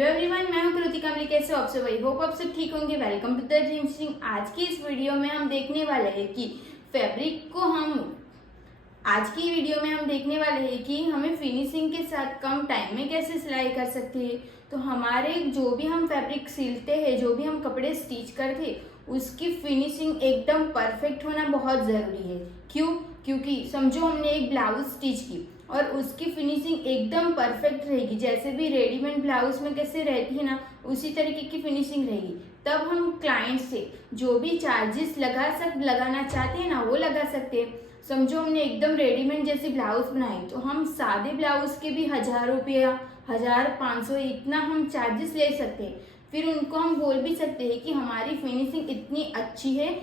Hello everyone, मैं हूं कृतिका। कैसे हो आप सब? आई होप आप सब ठीक होंगे। Welcome to the dream stream. आज की इस वीडियो में हम देखने वाले हैं कि फैब्रिक को आज की वीडियो में हम देखने वाले हैं कि हमें फिनिशिंग के साथ कम टाइम में कैसे सिलाई कर सकते हैं। तो हमारे जो भी हम फैब्रिक सिलते हैं, जो भी हम कपड़े स्टिच करते हैं, उसकी फिनिशिंग एकदम परफेक्ट होना बहुत ज़रूरी है। क्यों? क्योंकि समझो हमने एक ब्लाउज स्टिच की और उसकी फिनिशिंग एकदम परफेक्ट रहेगी, जैसे भी रेडीमेड ब्लाउज में कैसे रहती है ना, उसी तरीके की फिनिशिंग रहेगी। तब हम क्लाइंट से जो भी चार्जेस लगाना चाहते हैं ना, वो लगा सकते हैं। समझो हमने एकदम रेडीमेड जैसी ब्लाउज बनाई, तो हम सादे ब्लाउज के भी 1000 रुपया, 1500 इतना हम चार्जेस ले सकते हैं। फिर उनको हम बोल भी सकते हैं कि हमारी फिनिशिंग इतनी अच्छी है,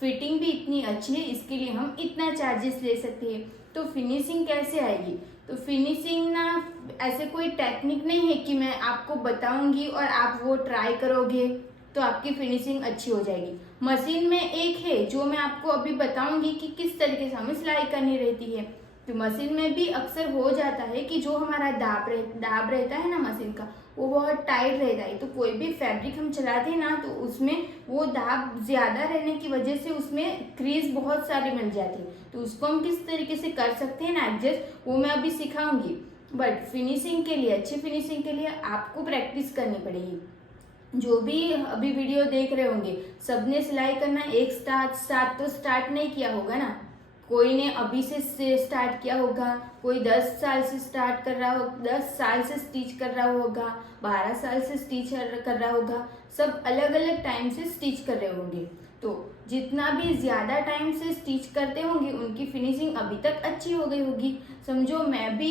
फिटिंग भी इतनी अच्छी है, इसके लिए हम इतना चार्जेस ले सकते हैं। तो फिनिशिंग कैसे आएगी? तो फिनिशिंग ना ऐसे कोई टेक्निक नहीं है कि मैं आपको बताऊंगी और आप वो ट्राई करोगे तो आपकी फिनिशिंग अच्छी हो जाएगी। मशीन में एक है जो मैं आपको अभी बताऊंगी कि किस तरीके से हमें सिलाई करनी रहती है। तो मशीन में भी अक्सर हो जाता है कि जो हमारा दाब रहता है ना मशीन का, वो बहुत टाइट रहता है। तो कोई भी फैब्रिक हम चलाते हैं ना, तो उसमें वो दाब ज़्यादा रहने की वजह से उसमें क्रीज बहुत सारी मिल जाती है। तो उसको हम किस तरीके से कर सकते हैं ना एडजस्ट, वो मैं अभी सिखाऊंगी। बट फिनिशिंग के लिए, अच्छी फिनिशिंग के लिए आपको प्रैक्टिस करनी पड़ेगी। जो भी अभी वीडियो देख रहे होंगे, सबने सिलाई करना एक साथ तो स्टार्ट नहीं किया होगा ना। कोई ने अभी से स्टार्ट किया होगा, कोई 10 साल से स्टार्ट कर रहा होगा, 10 साल से स्टिच कर रहा होगा, 12 साल से स्टिच कर रहा होगा। सब अलग अलग टाइम से स्टिच कर रहे होंगे। तो जितना भी ज़्यादा टाइम से स्टिच करते होंगे, उनकी फिनिशिंग अभी तक अच्छी हो गई होगी। समझो मैं भी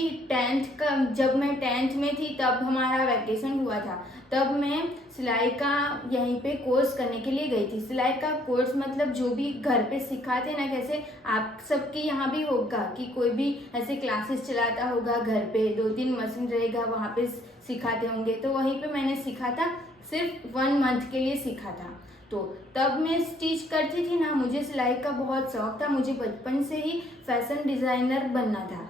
जब मैं 10th में थी, तब हमारा वैकेशन हुआ था। तब मैं सिलाई का यहीं पे कोर्स करने के लिए गई थी। सिलाई का कोर्स मतलब जो भी घर पे सिखाते ना, कैसे आप सबके यहाँ भी होगा कि कोई भी ऐसे क्लासेस चलाता होगा, घर पे 2-3 मशीन रहेगा, वहाँ पे सिखाते होंगे। तो वहीं पे मैंने सीखा था, सिर्फ 1 मंथ के लिए सीखा था। तो तब मैं स्टिच करती थी ना, मुझे सिलाई का बहुत शौक था। मुझे बचपन से ही फैशन डिज़ाइनर बनना था।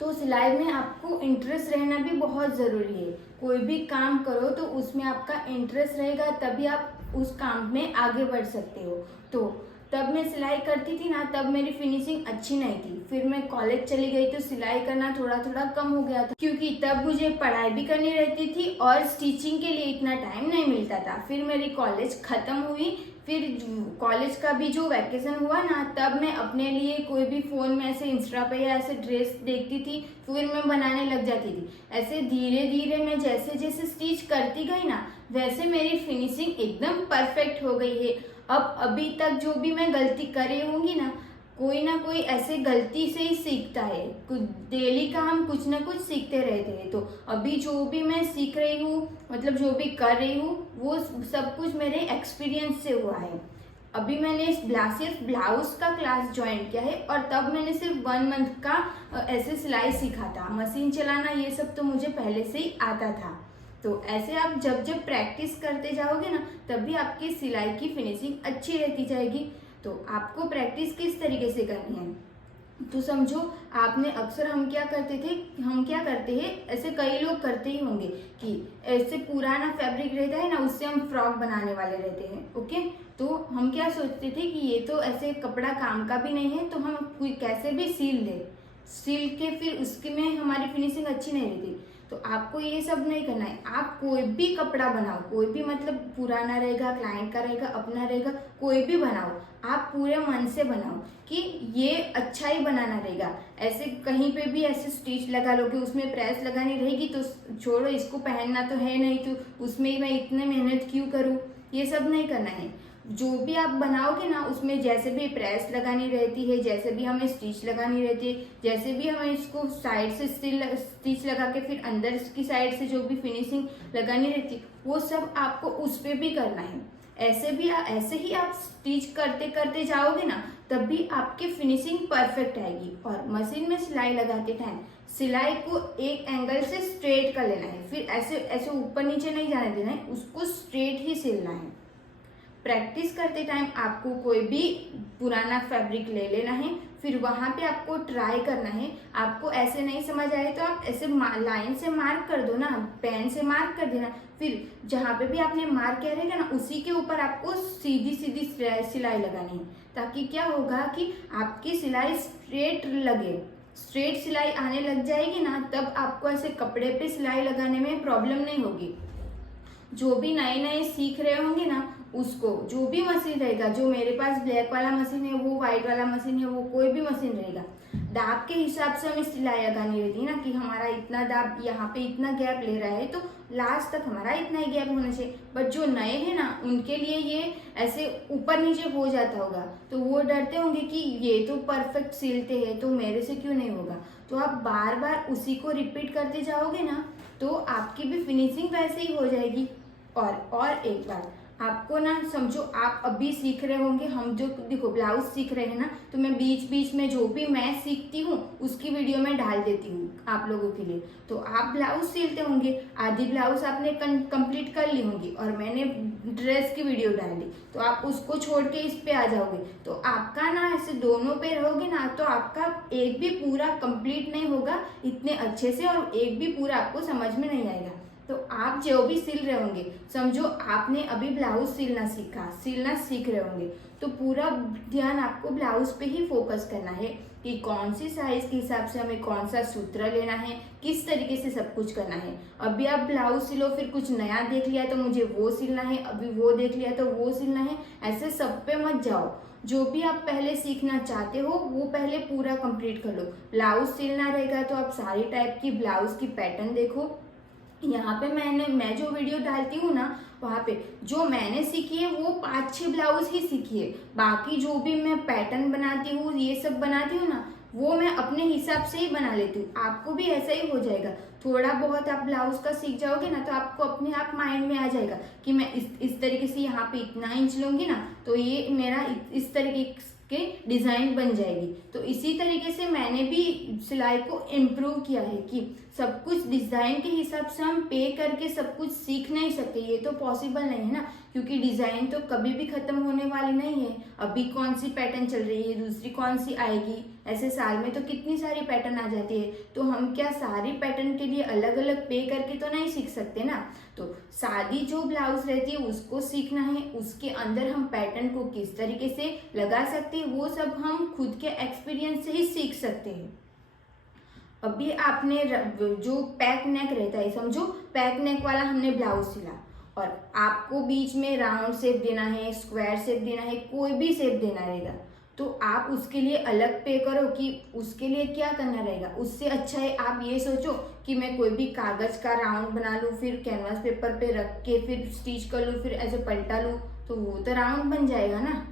तो सिलाई में आपको इंटरेस्ट रहना भी बहुत ज़रूरी है। कोई भी काम करो तो उसमें आपका इंटरेस्ट रहेगा, तभी आप उस काम में आगे बढ़ सकते हो। तो तब मैं सिलाई करती थी ना, तब मेरी फिनिशिंग अच्छी नहीं थी। फिर मैं कॉलेज चली गई तो सिलाई करना थोड़ा थोड़ा कम हो गया था, क्योंकि तब मुझे पढ़ाई भी करनी रहती थी और स्टिचिंग के लिए इतना टाइम नहीं मिलता था। फिर मेरी कॉलेज ख़त्म हुई, फिर कॉलेज का भी जो वैकेशन हुआ ना, तब मैं अपने लिए कोई भी फ़ोन में ऐसे इंस्टा पे या ऐसे ड्रेस देखती थी, फिर मैं बनाने लग जाती थी। ऐसे धीरे धीरे मैं जैसे जैसे स्टिच करती गई ना, वैसे मेरी फिनिशिंग एकदम परफेक्ट हो गई है। अब अभी तक जो भी मैं गलती करी होंगी ना कोई ऐसे गलती से ही सीखता है। कुछ डेली का हम कुछ ना कुछ सीखते रहते हैं। तो अभी जो भी मैं सीख रही हूँ, मतलब जो भी कर रही हूँ, वो सब कुछ मेरे एक्सपीरियंस से हुआ है। अभी मैंने सिर्फ ब्लाउज का क्लास ज्वाइन किया है और तब मैंने सिर्फ 1 मंथ का ऐसे सिलाई सीखा था। मशीन चलाना ये सब तो मुझे पहले से ही आता था। तो ऐसे आप जब जब प्रैक्टिस करते जाओगे ना, तभी आपकी सिलाई की फिनिशिंग अच्छी रहती जाएगी। तो आपको प्रैक्टिस किस तरीके से करनी है? तो समझो आपने अक्सर हम क्या करते हैं, ऐसे कई लोग करते ही होंगे कि ऐसे पुराना फैब्रिक रहता है ना, उससे हम फ्रॉक बनाने वाले रहते हैं। ओके, तो हम क्या सोचते थे कि ये तो ऐसे कपड़ा काम का भी नहीं है, तो हम कैसे भी सील के फिर उसके में हमारी फिनिशिंग अच्छी नहीं रहती। तो आपको ये सब नहीं करना है। आप कोई भी कपड़ा बनाओ, कोई भी मतलब पुराना रहेगा, क्लाइंट का रहेगा, अपना रहेगा, कोई भी बनाओ, आप पूरे मन से बनाओ कि ये अच्छा ही बनाना रहेगा। ऐसे कहीं पे भी ऐसे स्टिच लगा लोगे, उसमें प्रेस लगानी रहेगी तो छोड़ो, इसको पहनना तो है नहीं, तो उसमें मैं इतने मेहनत क्यों करूँ? ये सब नहीं करना है। जो भी आप बनाओगे ना, उसमें जैसे भी प्रेस लगानी रहती है, जैसे भी हमें स्टिच लगानी रहती है, जैसे भी हमें इसको साइड से स्टिच लगा के फिर अंदर की साइड से जो भी फिनिशिंग लगानी रहती है, वो सब आपको उस पर भी करना है। ऐसे ही आप स्टिच करते करते जाओगे ना, तब भी आपकी फिनिशिंग परफेक्ट आएगी। और मशीन में सिलाई लगाते टाइम सिलाई को एक एंगल से स्ट्रेट कर लेना है, फिर ऐसे ऐसे ऊपर नीचे नहीं जाने देना है, उसको स्ट्रेट ही सिलना है। प्रैक्टिस करते टाइम आपको कोई भी पुराना फैब्रिक ले लेना है, फिर वहाँ पे आपको ट्राई करना है। आपको ऐसे नहीं समझ आए तो आप ऐसे लाइन से मार्क कर दो ना, पेन से मार्क कर देना। फिर जहाँ पे भी आपने मार्क किया रहेगा ना, उसी के ऊपर आपको सीधी सीधी सिलाई लगानी है, ताकि क्या होगा कि आपकी सिलाई स्ट्रेट लगे। स्ट्रेट सिलाई आने लग जाएगी ना, तब आपको ऐसे कपड़े पे सिलाई लगाने में प्रॉब्लम नहीं होगी। जो भी नए नए सीख रहे होंगे ना, उसको जो भी मशीन रहेगा, जो मेरे पास ब्लैक वाला मशीन है, वो व्हाइट वाला मशीन है, वो कोई भी मशीन रहेगा, दाब के हिसाब से हमें सिलाई लगानी रहती है ना, कि हमारा इतना दाब यहाँ पे इतना गैप ले रहा है तो लास्ट तक हमारा इतना ही गैप होना चाहिए। बट जो नए हैं ना, उनके लिए ये ऐसे ऊपर नीचे हो जाता होगा, तो वो डरते होंगे कि ये तो परफेक्ट सिलते हैं तो मेरे से क्यों नहीं होगा। तो आप बार बार उसी को रिपीट करते जाओगे ना, तो आपकी भी फिनिशिंग वैसे ही हो जाएगी। और एक बात आपको ना, समझो आप अभी सीख रहे होंगे, हम जो देखो ब्लाउज सीख रहे हैं ना, तो मैं बीच बीच में जो भी मैं सीखती हूँ उसकी वीडियो में डाल देती हूँ आप लोगों के लिए। तो आप ब्लाउज सिलते होंगे, आधी ब्लाउज आपने कंप्लीट कर ली होंगी और मैंने ड्रेस की वीडियो डाल दी, तो आप उसको छोड़ के इस पे आ जाओगे, तो आपका ना ऐसे दोनों पे रहोगे ना, तो आपका एक भी पूरा कंप्लीट नहीं होगा इतने अच्छे से, और एक भी पूरा आपको समझ में नहीं आएगा। तो आप जो भी सिल रहे होंगे, समझो आपने अभी ब्लाउज सिलना सीख रहे होंगे, तो पूरा ध्यान आपको ब्लाउज पे ही फोकस करना है कि कौन सी साइज के हिसाब से हमें कौन सा सूत्र लेना है, किस तरीके से सब कुछ करना है। अभी आप ब्लाउज सिलो, फिर कुछ नया देख लिया तो मुझे वो सिलना है, अभी वो देख लिया तो वो सिलना है, ऐसे सब पे मत जाओ। जो भी आप पहले सीखना चाहते हो वो पहले पूरा कंप्लीट कर लो। ब्लाउज सिलना रहेगा तो आप सारी टाइप की ब्लाउज की पैटर्न देखो। यहाँ पे मैं जो वीडियो डालती हूँ ना, वहाँ पे जो मैंने सीखी है वो 5-6 ब्लाउज ही सीखी है। बाकी जो भी मैं पैटर्न बनाती हूँ, ये सब बनाती हूँ ना, वो मैं अपने हिसाब से ही बना लेती हूँ। आपको भी ऐसा ही हो जाएगा। थोड़ा बहुत आप ब्लाउज का सीख जाओगे ना, तो आपको अपने आप माइंड में आ जाएगा कि मैं इस तरीके से यहाँ पे इतना इंच लूंगी ना, तो ये मेरा इस तरीके के डिज़ाइन बन जाएगी। तो इसी तरीके से मैंने भी सिलाई को इम्प्रूव किया है कि सब कुछ डिज़ाइन के हिसाब से हम पे करके सब कुछ सीख नहीं सकते, ये तो पॉसिबल नहीं है ना, क्योंकि डिज़ाइन तो कभी भी ख़त्म होने वाली नहीं है। अभी कौन सी पैटर्न चल रही है, दूसरी कौन सी आएगी, ऐसे साल में तो कितनी सारी पैटर्न आ जाती है। तो हम क्या सारी पैटर्न के लिए अलग अलग पे करके तो नहीं सीख सकते ना। तो सादी जो ब्लाउज रहती है उसको सीखना है, उसके अंदर हम पैटर्न को किस तरीके से लगा सकते हैं वो सब हम खुद के एक्सपीरियंस से ही सीख सकते हैं। अभी आपने जो पैक नेक रहता है, समझो पैक नेक वाला हमने ब्लाउज सिला और आपको बीच में राउंड शेप देना है, स्क्वायर शेप देना है, कोई भी शेप देना रहेगा, तो आप उसके लिए अलग पे करो कि उसके लिए क्या करना रहेगा। उससे अच्छा है आप ये सोचो कि मैं कोई भी कागज का राउंड बना लूँ, फिर कैनवास पेपर पे रख के फिर स्टिच कर लूँ, फिर ऐसे पलटा लूँ, तो वो तो राउंड बन जाएगा ना।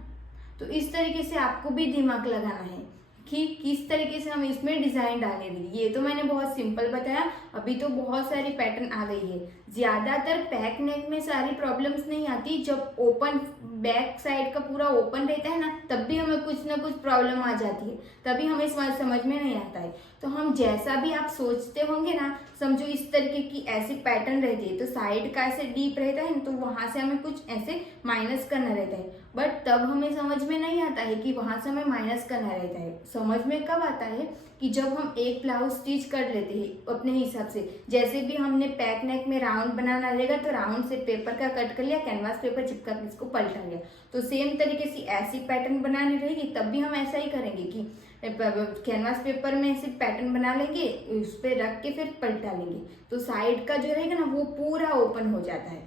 तो इस तरीके से आपको भी दिमाग लगाना है कि किस तरीके से हम इसमें डिज़ाइन डालेंगे। ये तो मैंने बहुत सिंपल बताया, अभी तो बहुत सारी पैटर्न आ गई है। ज़्यादातर पैक नेक में सारी प्रॉब्लम्स नहीं आती, जब ओपन बैक साइड का पूरा ओपन रहता है ना, तब भी हमें कुछ ना कुछ प्रॉब्लम आ जाती है, तभी हमें समझ में नहीं आता है। तो हम जैसा भी आप सोचते होंगे ना, समझो इस तरीके की ऐसी पैटर्न रहती है, तो साइड का ऐसे डीप रहता है, तो वहाँ से हमें कुछ ऐसे माइनस करना रहता है, बट तब हमें समझ में नहीं आता है कि वहाँ से हमें माइनस करना रहता है। समझ में कब आता है कि जब हम एक ब्लाउज स्टिच कर लेते हैं अपने हिसाब से। जैसे भी हमने पैक नेक में राउंड बनाना रहेगा, तो राउंड से पेपर का कट कर लिया, कैनवास पेपर चिपका के इसको पलटा लिया, तो सेम तरीके से ऐसी पैटर्न बनानी रहेगी, तब भी हम ऐसा ही करेंगे कि कैनवास पेपर में ऐसे पैटर्न बना लेंगे, उस पर रख के फिर पलटा लेंगे, तो साइड का जो रहेगा ना वो पूरा ओपन हो जाता है।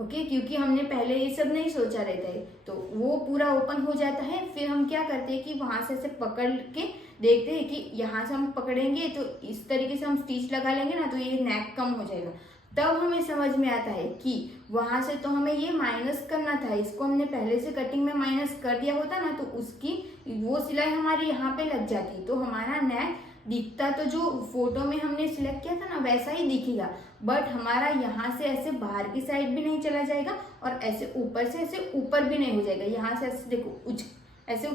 ओके, क्योंकि हमने पहले ये सब नहीं सोचा रहता है, तो वो पूरा ओपन हो जाता है। फिर हम क्या करते हैं कि वहां से पकड़ के देखते हैं कि यहाँ से हम पकड़ेंगे तो इस तरीके से हम स्टिच लगा लेंगे ना, तो ये नेक कम हो जाएगा। तब हमें समझ में आता है कि वहां से तो हमें ये माइनस करना था, इसको हमने पहले से कटिंग में माइनस कर दिया होता ना, तो उसकी वो सिलाई हमारी यहाँ पे लग जाती, तो हमारा नेक दिखता तो जो फोटो में हमने सिलेक्ट किया था ना वैसा ही दिखेगा, बट हमारा यहाँ से ऐसे बाहर की साइड भी नहीं चला जाएगा और ऐसे ऊपर से ऐसे ऊपर भी नहीं हो जाएगा। यहाँ से ऐसे देखो ऐसे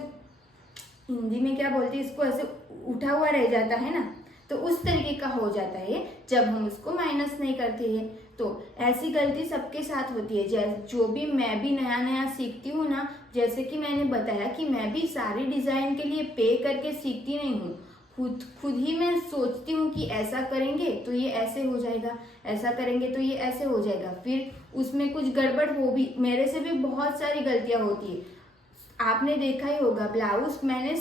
हिंदी में क्या बोलते हैं इसको, ऐसे उठा हुआ रह जाता है ना, तो उस तरीके का हो जाता है जब हम उसको माइनस नहीं करते हैं। तो ऐसी गलती सबके साथ होती है। जैसे जो भी मैं भी नया नया सीखती हूँ ना, जैसे कि मैंने बताया कि मैं भी सारी डिज़ाइन के लिए पे करके सीखती नहीं हूँ, खुद ही मैं सोचती हूँ कि ऐसा करेंगे तो ये ऐसे हो जाएगा, ऐसा करेंगे तो ये ऐसे हो जाएगा, फिर उसमें कुछ गड़बड़ हो भी, मेरे से भी बहुत सारी गलतियाँ होती है। आपने देखा ही होगा, ब्लाउज मैंने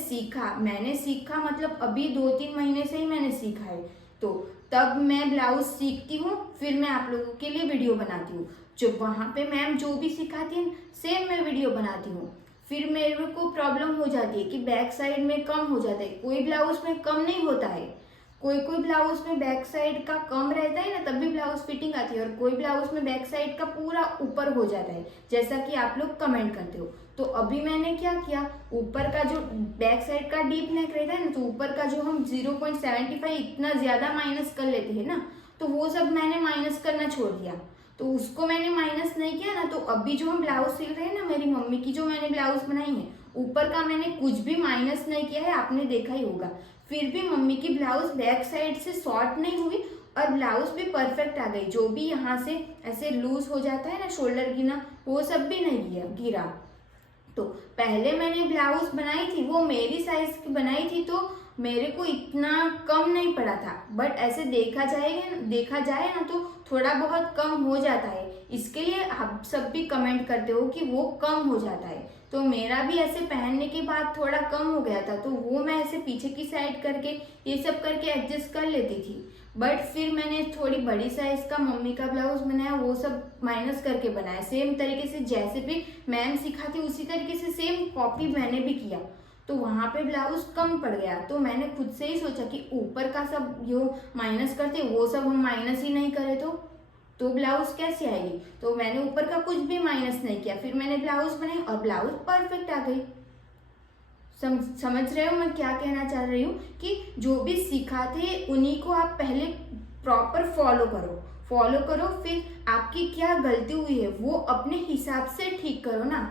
सीखा मतलब अभी 2-3 महीने से ही मैंने सीखा है। तो तब मैं ब्लाउज सीखती हूँ, फिर मैं आप लोगों के लिए वीडियो बनाती हूँ। जो वहाँ पे मैम जो भी सिखाती हैं सेम मैं वीडियो बनाती हूँ। फिर मेरे को प्रॉब्लम हो जाती है कि बैक साइड में कम हो जाता है, कोई ब्लाउज में कम नहीं होता है, कोई कोई ब्लाउज में बैक साइड का कम रहता है ना, तब भी ब्लाउज फिटिंग आती है, और कोई ब्लाउज में बैक साइड का पूरा ऊपर हो जाता है, जैसा कि आप लोग कमेंट करते हो। तो अभी मैंने क्या किया, ऊपर का जो बैक साइड का डीप नेक रहता है ना, तो ऊपर का जो हम 0.75 इतना ज्यादा माइनस कर लेते हैं ना, तो वो सब मैंने माइनस करना छोड़ दिया। तो उसको मैंने माइनस नहीं किया ना, तो अभी जो हम ब्लाउज सिल रहे हैं ना, मेरी मम्मी की जो मैंने ब्लाउज बनाई है, ऊपर का मैंने कुछ भी माइनस नहीं किया है, आपने देखा ही होगा। फिर भी मम्मी की ब्लाउज बैक साइड से शॉर्ट नहीं हुई और ब्लाउज भी परफेक्ट आ गई। जो भी यहाँ से ऐसे लूज हो जाता है ना शोल्डर गिना, वो सब भी नहीं गिरा। तो पहले मैंने ब्लाउज बनाई थी, वो मेरी साइज की बनाई थी, तो मेरे को इतना कम नहीं पड़ा था, बट ऐसे देखा जाए ना तो थोड़ा बहुत कम हो जाता है। इसके लिए आप सब भी कमेंट करते हो कि वो कम हो जाता है, तो मेरा भी ऐसे पहनने के बाद थोड़ा कम हो गया था, तो वो मैं ऐसे पीछे की साइड करके ये सब करके एडजस्ट कर लेती थी। बट फिर मैंने थोड़ी बड़ी साइज का मम्मी का ब्लाउज बनाया, वो सब माइनस करके बनाया, सेम तरीके से जैसे भी मैम सिखाती उसी तरीके से सेम कॉपी मैंने भी किया। तो वहां पे ब्लाउज कम पड़ गया, तो मैंने खुद से ही सोचा कि ऊपर का सब जो माइनस करते वो सब हम माइनस ही नहीं करे तो ब्लाउज कैसे आएगी। तो मैंने ऊपर का कुछ भी माइनस नहीं किया, फिर मैंने ब्लाउज बनाई और ब्लाउज परफेक्ट आ गई। समझ रहे हो मैं क्या कहना चाह रही हूँ, कि जो भी सिखाते उन्हीं को आप पहले प्रॉपर फॉलो करो, फिर आपकी क्या गलती हुई है वो अपने हिसाब से ठीक करो ना।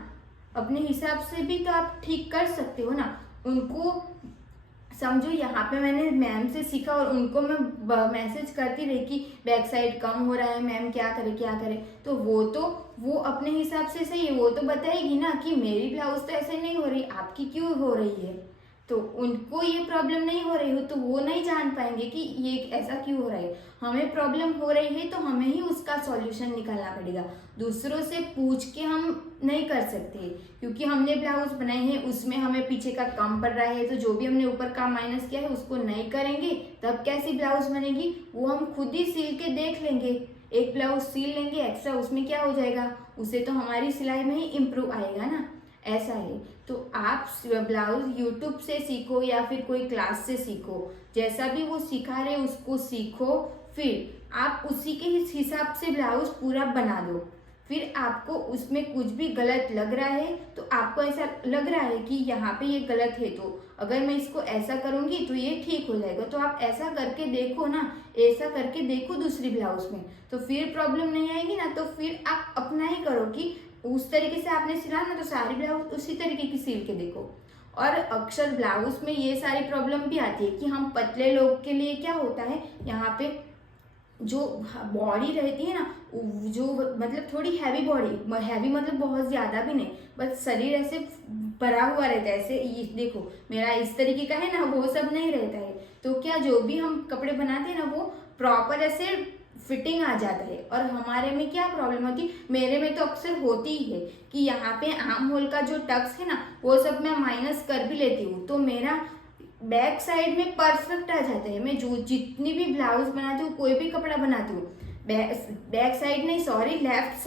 अपने हिसाब से भी तो आप ठीक कर सकते हो ना। उनको समझो, यहाँ पे मैंने मैम से सीखा और उनको मैं मैसेज करती रही कि बैक साइड कम हो रहा है मैम, क्या करे। तो वो अपने हिसाब से सही है, वो तो बताएगी ना कि मेरी ब्लाउज तो ऐसे नहीं हो रही, आपकी क्यों हो रही है। तो उनको ये प्रॉब्लम नहीं हो रही हो तो वो नहीं जान पाएंगे कि ये ऐसा क्यों हो रहा है। हमें प्रॉब्लम हो रही है तो हमें ही उसका सॉल्यूशन निकालना पड़ेगा, दूसरों से पूछ के हम नहीं कर सकते। क्योंकि हमने ब्लाउज बनाई है, उसमें हमें पीछे का कम पड़ रहा है, तो जो भी हमने ऊपर का माइनस किया है उसको नहीं करेंगे, तब कैसी ब्लाउज बनेगी वो हम खुद ही सिल के देख लेंगे। एक ब्लाउज सिल लेंगे एक्स्ट्रा, उसमें क्या हो जाएगा, उसे तो हमारी सिलाई में ही इम्प्रूव आएगा ना, ऐसा है। तो आप ब्लाउज यूट्यूब से सीखो या फिर कोई क्लास से सीखो, जैसा भी वो सिखा रहे उसको सीखो, फिर आप उसी के हिसाब से ब्लाउज पूरा बना दो। फिर आपको उसमें कुछ भी गलत लग रहा है तो आपको ऐसा लग रहा है कि यहाँ पे ये गलत है, तो अगर मैं इसको ऐसा करूंगी तो ये ठीक हो जाएगा, तो आप ऐसा करके देखो ना, ऐसा करके देखो दूसरी ब्लाउज में, तो फिर प्रॉब्लम नहीं आएगी ना। तो फिर आप अपना ही करो कि उस तरीके से आपने सिला ना, तो सारी ब्लाउज उसी तरीके की सिल के देखो। और अक्सर ब्लाउज में ये सारी प्रॉब्लम भी आती है कि हम पतले लोग के लिए क्या होता है, यहाँ पे जो बॉडी रहती है ना, जो मतलब थोड़ी हैवी बॉडी, हैवी मतलब बहुत ज्यादा भी नहीं, बस शरीर ऐसे भरा हुआ रहता है, ऐसे ये देखो मेरा इस तरीके का है ना, वो सब नहीं रहता है। तो क्या जो भी हम कपड़े बनाते हैं ना वो प्रॉपर ऐसे फिटिंग आ जाता है। और हमारे में क्या प्रॉब्लम होती है, मेरे में तो अक्सर होती ही है कि यहाँ पे आर्म होल का जो टक्स है ना वो सब मैं माइनस कर भी लेती हूँ, तो मेरा बैक साइड में परफेक्ट आ जाता है। मैं जो जितनी भी ब्लाउज बनाती हूँ, कोई भी कपड़ा बनाती हूँ, बैक साइड नहीं, सॉरी, लेफ्ट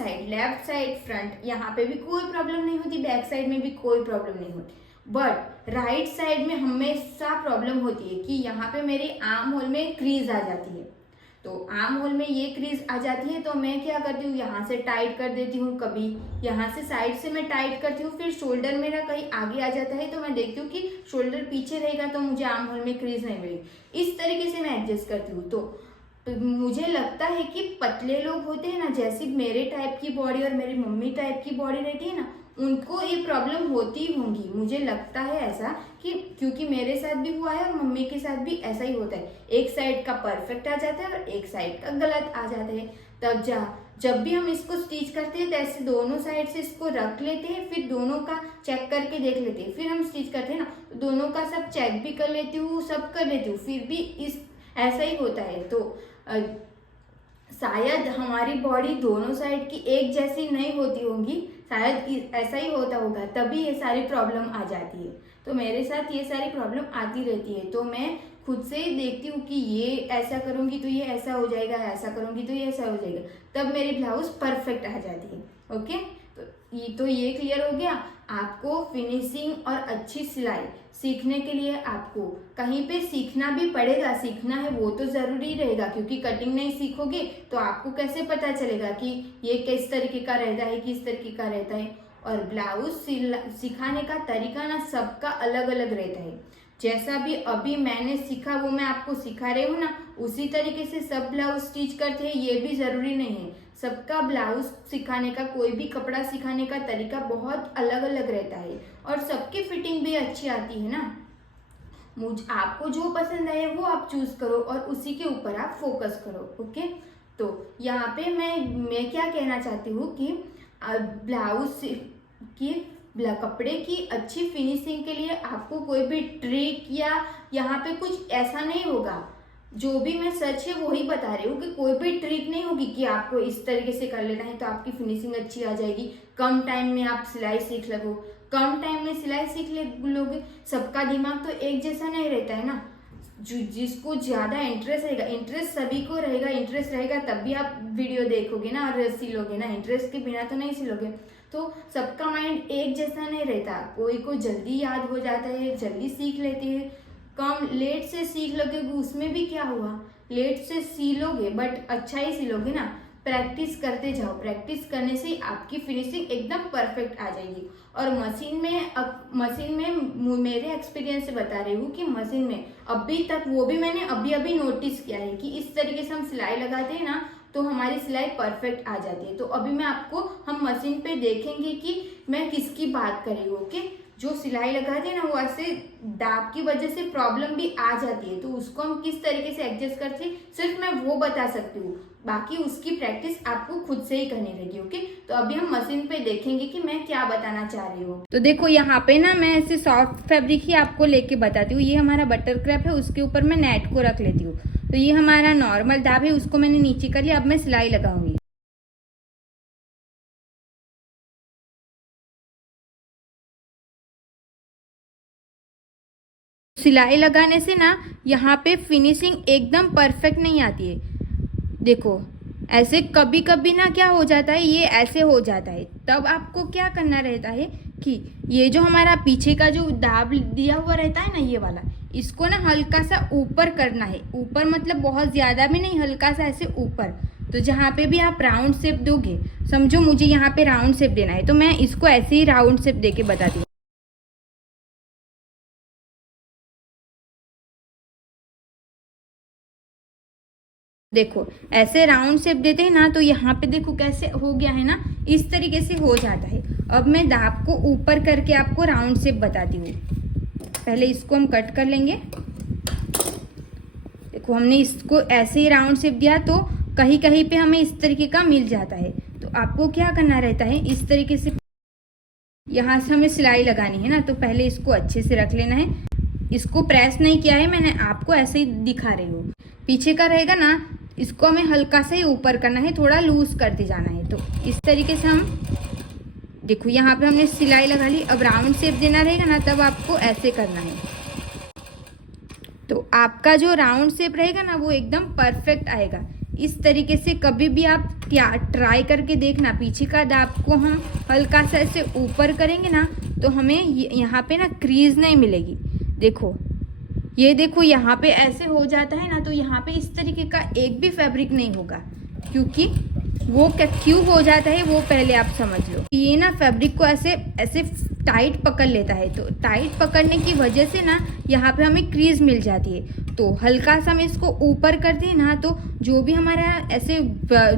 साइड फ्रंट, यहाँ पे भी कोई प्रॉब्लम नहीं होती, बैक साइड में भी कोई प्रॉब्लम नहीं होती। बट राइट साइड में हमेशा प्रॉब्लम होती है कि यहाँ पे मेरे आर्म होल में क्रीज आ जाती है। तो आर्म होल में ये क्रीज आ जाती है, तो मैं क्या करती हूँ, यहाँ से टाइट कर देती हूँ, कभी यहाँ से साइड से मैं टाइट करती हूँ, फिर शोल्डर मेरा कहीं आगे आ जाता है, तो मैं देखती हूँ कि शोल्डर पीछे रहेगा तो मुझे आर्म होल में क्रीज नहीं मिलेगी, इस तरीके से मैं एडजस्ट करती हूँ। तो मुझे लगता है कि पतले लोग होते हैं ना, जैसी मेरे टाइप की बॉडी और मेरी मम्मी टाइप की बॉडी रहती है ना, उनको ये प्रॉब्लम होती होंगी, मुझे लगता है ऐसा कि क्योंकि मेरे साथ भी हुआ है और मम्मी के साथ भी ऐसा ही होता है, एक साइड का परफेक्ट आ जाता है और एक साइड का गलत आ जाता है। तब जब भी हम इसको स्टिच करते हैं तो ऐसे दोनों साइड से इसको रख लेते हैं, फिर दोनों का चेक करके देख लेते हैं, फिर हम स्टिच करते हैं ना, तो दोनों का सब चेक भी कर लेती हूँ, सब कर लेती हूँ, फिर भी इस ऐसा ही होता है। तो शायद हमारी बॉडी दोनों साइड की एक जैसी नहीं होती होंगी, शायद ऐसा ही होता होगा, तभी ये सारी प्रॉब्लम आ जाती है। तो मेरे साथ ये सारी प्रॉब्लम आती रहती है, तो मैं खुद से ही देखती हूँ कि ये ऐसा करूँगी तो ये ऐसा हो जाएगा, ऐसा करूँगी तो ये ऐसा हो जाएगा, तब मेरी ब्लाउज परफेक्ट आ जाती है। ओके, तो ये क्लियर हो गया। आपको फिनिशिंग और अच्छी सिलाई सीखने के लिए आपको कहीं पे सीखना भी पड़ेगा, सीखना है वो तो ज़रूरी रहेगा, क्योंकि कटिंग नहीं सीखोगे तो आपको कैसे पता चलेगा कि ये किस तरीके का रहता है, किस तरीके का रहता है। और ब्लाउज सिखाने का तरीका ना सबका अलग अलग रहता है, जैसा भी अभी मैंने सीखा वो मैं आपको सिखा रही हूँ ना, उसी तरीके से सब ब्लाउज स्टिच करते हैं ये भी ज़रूरी नहीं है। सबका ब्लाउज सिखाने का, कोई भी कपड़ा सिखाने का तरीका बहुत अलग अलग रहता है और सबकी फिटिंग भी अच्छी आती है ना। आपको जो पसंद आए वो आप चूज करो और उसी के ऊपर आप फोकस करो। ओके, तो यहाँ पे मैं क्या कहना चाहती हूँ कि ब्लाउज की कपड़े की अच्छी फिनिशिंग के लिए आपको कोई भी ट्रिक या यहाँ पे कुछ ऐसा नहीं होगा, जो भी मैं सच है वही बता रही हूँ कि कोई भी ट्रिक नहीं होगी कि आपको इस तरीके से कर लेना है तो आपकी फिनिशिंग अच्छी आ जाएगी, कम टाइम में आप सिलाई सीख लगो, कम टाइम में सिलाई सीख लोगे। सबका दिमाग तो एक जैसा नहीं रहता है ना, जिसको ज़्यादा इंटरेस्ट रहेगा, इंटरेस्ट सभी को रहेगा, इंटरेस्ट रहेगा तब भी आप वीडियो देखोगे ना और सिलोगे ना, इंटरेस्ट के बिना तो नहीं सिलोगे। तो सबका माइंड एक जैसा नहीं रहता, कोई को जल्दी याद हो जाता है, जल्दी सीख लेते हैं, कम लेट से सीख लोगे उसमें भी क्या हुआ, लेट से सीलोगे बट अच्छा ही सीलोगे ना। प्रैक्टिस करते जाओ, प्रैक्टिस करने से आपकी फिनिशिंग एकदम परफेक्ट आ जाएगी। और मशीन में मेरे एक्सपीरियंस से बता रही हूँ कि मशीन में अभी तक वो भी मैंने अभी नोटिस किया है कि इस तरीके से हम सिलाई लगाते हैं ना तो हमारी सिलाई परफेक्ट आ जाती है। तो अभी मैं आपको हम मशीन पे देखेंगे कि मैं किसकी बात कर रही हूँ। ओके, जो सिलाई लगाते हैं ना वो ऐसे दाब की वजह से प्रॉब्लम भी आ जाती है, तो उसको हम किस तरीके से एडजस्ट करते हैं सिर्फ मैं वो बता सकती हूँ, बाकी उसकी प्रैक्टिस आपको खुद से ही करनी रहेगी। ओके, तो अभी हम मशीन पे देखेंगे कि मैं क्या बताना चाह रही हूँ। तो देखो यहाँ पे ना मैं ऐसे सॉफ्ट फैब्रिक ही आपको लेके बताती हूँ। ये हमारा बटर क्रैप है, उसके ऊपर मैं नेट को रख लेती हूँ। तो ये हमारा नॉर्मल दाब है, उसको मैंने नीचे कर लिया। अब मैं सिलाई लगाऊंगी। सिलाई लगाने से ना यहाँ पे फिनिशिंग एकदम परफेक्ट नहीं आती है। देखो ऐसे कभी कभी ना क्या हो जाता है, ये ऐसे हो जाता है, तब आपको क्या करना रहता है कि ये जो हमारा पीछे का जो दाब दिया हुआ रहता है ना, ये वाला, इसको ना हल्का सा ऊपर करना है। ऊपर मतलब बहुत ज़्यादा भी नहीं, हल्का सा ऐसे ऊपर। तो जहाँ पे भी आप राउंड शेप दोगे, समझो मुझे यहाँ पे राउंड शेप देना है तो मैं इसको ऐसे ही राउंड शेप दे के बताती हूँ। देखो ऐसे राउंड शेप देते हैं ना, तो यहाँ पे देखो कैसे हो गया है ना, इस तरीके से हो जाता है। अब मैं दाब को ऊपर करके आपको राउंड शेप बताती हूँ। पहले इसको हम कट कर लेंगे। देखो हमने इसको ऐसे ही राउंड शेप दिया तो कहीं कहीं पे हमें इस तरीके का मिल जाता है। तो आपको क्या करना रहता है, इस तरीके से यहाँ से हमें सिलाई लगानी है ना, तो पहले इसको अच्छे से रख लेना है। इसको प्रेस नहीं किया है मैंने, आपको ऐसे ही दिखा रही हूँ। पीछे का रहेगा ना, इसको हमें हल्का से ही ऊपर करना है, थोड़ा लूज करते जाना है। तो इस तरीके से हम देखो यहाँ पे हमने सिलाई लगा ली। अब राउंड शेप देना रहेगा ना, तब आपको ऐसे करना है। तो आपका जो राउंड शेप रहेगा ना वो एकदम परफेक्ट आएगा। इस तरीके से कभी भी आप ट्राई करके देखना। पीछे का दाब को हम हल्का सा ऐसे ऊपर करेंगे ना, तो हमें यहाँ पे ना क्रीज नहीं मिलेगी। देखो ये देखो यहाँ पे ऐसे हो जाता है ना, तो यहाँ पे इस तरीके का एक भी फैब्रिक नहीं होगा, क्योंकि वो क्यों हो जाता है वो पहले आप समझ लो। ये ना फैब्रिक को ऐसे ऐसे टाइट पकड़ लेता है, तो टाइट पकड़ने की वजह से ना यहाँ पे हमें क्रीज मिल जाती है। तो हल्का सा मैं इसको ऊपर कर दी ना, तो जो भी हमारा ऐसे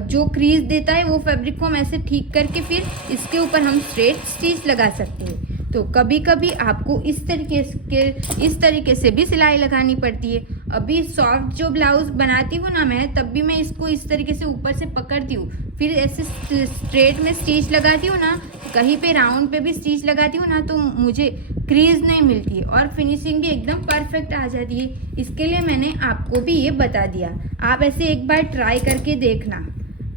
जो क्रीज देता है वो फैब्रिक को हम ऐसे ठीक करके फिर इसके ऊपर हम स्ट्रेट स्टिच लगा सकते हैं। तो कभी कभी आपको इस तरीके से भी सिलाई लगानी पड़ती है। अभी सॉफ्ट जो ब्लाउज बनाती हूँ ना मैं, तब भी मैं इसको इस तरीके से ऊपर से पकड़ती हूँ, फिर ऐसे स्ट्रेट में स्टिच लगाती हूँ ना, कहीं पे राउंड पे भी स्टिच लगाती हूँ ना, तो मुझे क्रीज नहीं मिलती है और फिनिशिंग भी एकदम परफेक्ट आ जाती है। इसके लिए मैंने आपको भी ये बता दिया। आप ऐसे एक बार ट्राई करके देखना,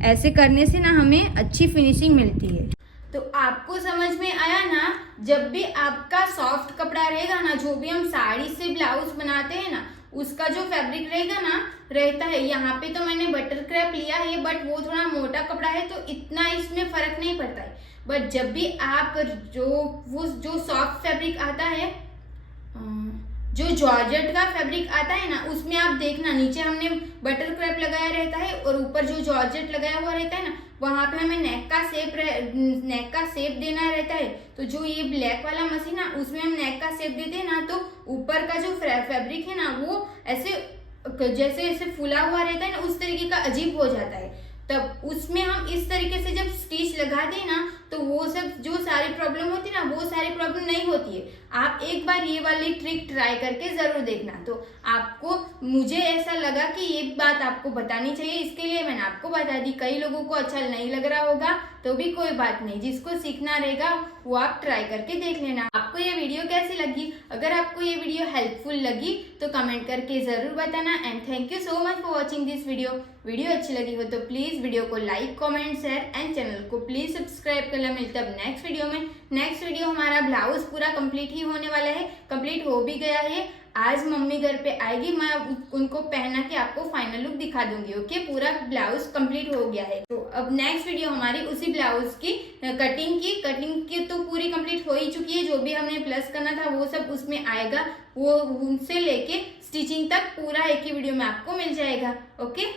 ऐसे करने से ना हमें अच्छी फिनिशिंग मिलती है। तो आपको समझ में आया ना, जब भी आपका सॉफ्ट कपड़ा रहेगा ना, जो भी हम साड़ी से ब्लाउज बनाते हैं ना, उसका जो फैब्रिक रहेगा ना, रहता है, यहाँ पे तो मैंने बटर क्रैप लिया है, बट वो थोड़ा मोटा कपड़ा है तो इतना इसमें फर्क नहीं पड़ता है। बट जब भी आप जो सॉफ्ट फैब्रिक आता है, जो जॉर्जेट का फैब्रिक आता है ना, उसमें आप देखना नीचे हमने बटर क्रैप लगाया रहता है और ऊपर जो जॉर्जेट लगाया हुआ रहता है ना, वहां पे हमें नेक का शेप देना रहता है। तो जो ये ब्लैक वाला मशीन है, उसमें हम नेक का शेप देते हैं ना, तो ऊपर का जो फैब्रिक है ना, वो ऐसे जैसे ऐसे फूला हुआ रहता है ना, उस तरीके का अजीब हो जाता है। तब उसमें हम इस तरीके से जब स्टिच लगाते हैं ना, तो वो सब जो सारी प्रॉब्लम होती है ना, वो सारी प्रॉब्लम नहीं होती है। आप एक बार ये वाली ट्रिक ट्राई करके जरूर देखना। तो आपको, मुझे ऐसा लगा कि ये बात आपको बतानी चाहिए, इसके लिए मैंने आपको बता दी। कई लोगों को अच्छा नहीं लग रहा होगा तो भी कोई बात नहीं, जिसको सीखना रहेगा वो आप ट्राई करके देख लेना। आपको ये वीडियो कैसी लगी? अगर आपको ये वीडियो हेल्पफुल लगी तो कमेंट करके जरूर बताना। And thank you so much for watching this video अच्छी लगी हो तो प्लीज वीडियो को like, comment, share and channel को प्लीज सब्सक्राइब करना। मिलता है नेक्स्ट वीडियो में। नेक्स्ट वीडियो हमारा ब्लाउज पूरा कंप्लीट ही होने वाला है, कंप्लीट हो भी गया है। आज मम्मी घर पे आएगी, मैं उनको पहना के आपको फाइनल लुक दिखा दूंगी। ओके, पूरा ब्लाउज कंप्लीट हो गया है। तो अब नेक्स्ट वीडियो हमारी उसी ब्लाउज की कटिंग की तो पूरी कंप्लीट हो ही चुकी है। जो भी हमने प्लस करना था वो सब उसमें आएगा, वो उनसे लेके स्टिचिंग तक पूरा एक ही वीडियो में आपको मिल जाएगा। ओके।